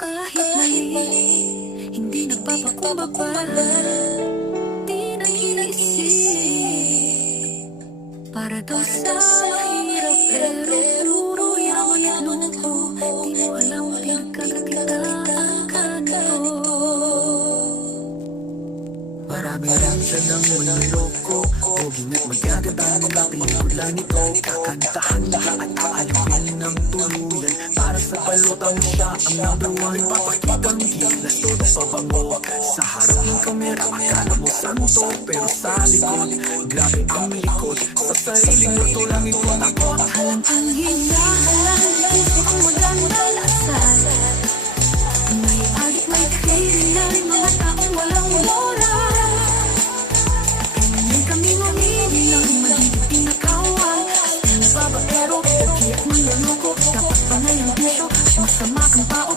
Kahit mali, hindi nagpapakumbaba, di nag-iisip. Para daw sa mahirap pero luluyan at luto. Di mo alam pinagkakakitaan ka nito. Marami rin siya ng manloloko, poging at magagandang mga pelikula nito. Kakantahan lahat at aalawin ng tuluyan. Para sa balotang siya ang number one. Papakitang gilas, todo pabango. Sa harap ng kamera, akala mo santo, pero sa likod, grabe ang likod. Sa sariling muto lang ito takot. Halang ang hinahalang, puso ang magandalasan. May adik, may kriminal, mga taong walang moral. Ganyan kami mamimilang, magiging pinakawan. As na babaero, pagkiyak manloloko, dapat ba ngayong bisyo? Masama kang tao.